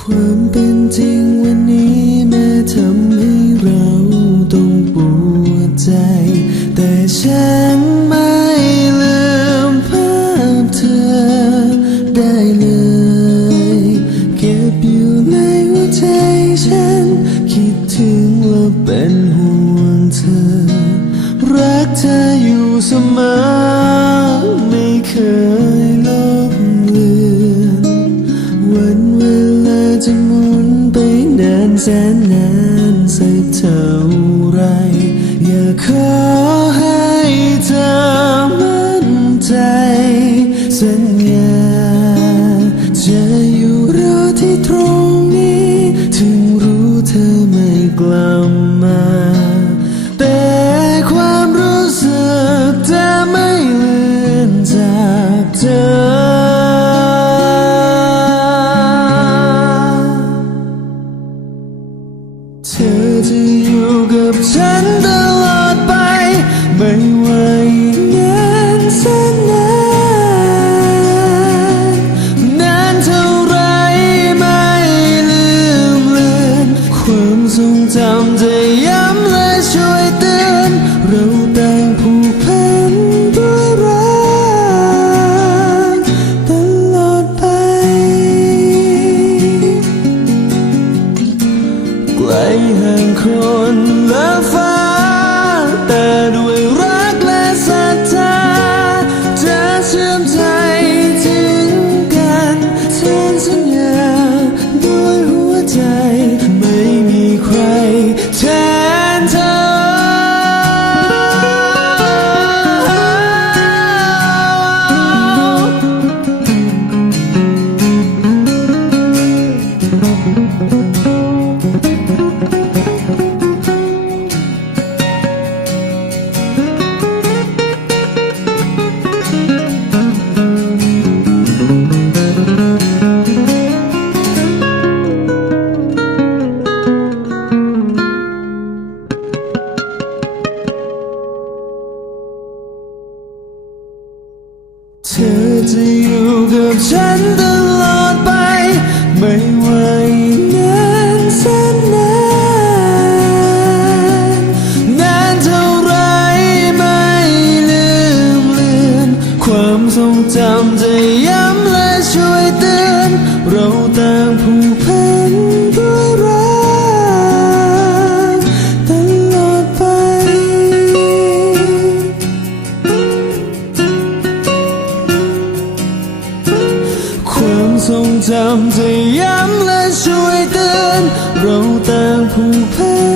ความเป็นจริงวันนี้แม้ทำให้เราต้องปวดใจ แต่ฉันไม่ลืมภาพเธอได้เลย เก็บอยู่ในหัวใจฉัน คิดถึงและเป็นห่วงเธอ รักเธออยู่เสมอไม่เคย แสนนานสักเท่าไร อย่าขอให้เธอมั่นใจ สัญญาจะอยู่รอที่ตรงนี้ ถึงรู้เธอไม่กลับมา ทรงจำจะย้ำและช่วยเตือนเราต่างผูกพัน